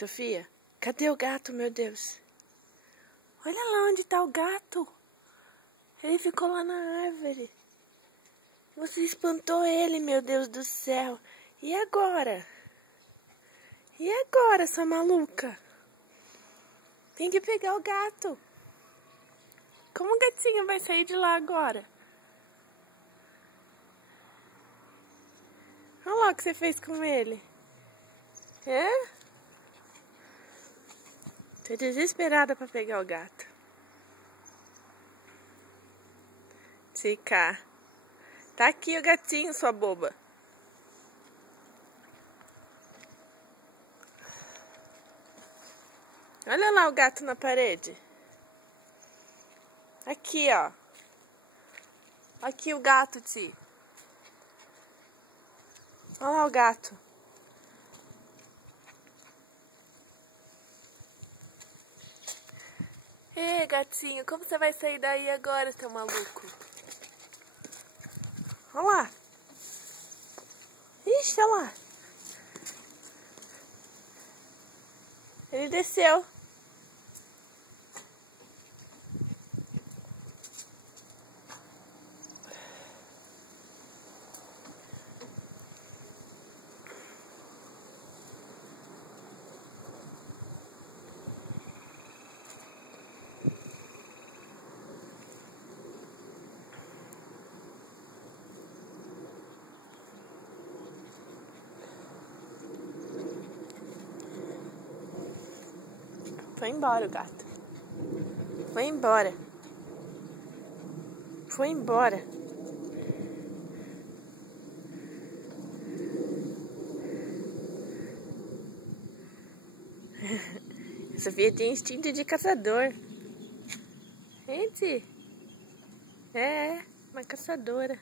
Sofia, cadê o gato, meu Deus? Olha lá onde tá o gato. Ele ficou lá na árvore. Você espantou ele, meu Deus do céu. E agora? E agora, sua maluca? Tem que pegar o gato. Como o gatinho vai sair de lá agora? Olha lá o que você fez com ele. É? Tô desesperada pra pegar o gato. Tica. Tá aqui o gatinho, sua boba. Olha lá o gato na parede. Aqui, ó. Aqui o gato, Ti. Olha lá o gato. Ê, gatinho, como você vai sair daí agora, seu maluco? Olha lá. Ixi, olha lá. Ele desceu. Foi embora o gato. Foi embora. Foi embora. Sofia tem instinto de caçador. Gente, é uma caçadora.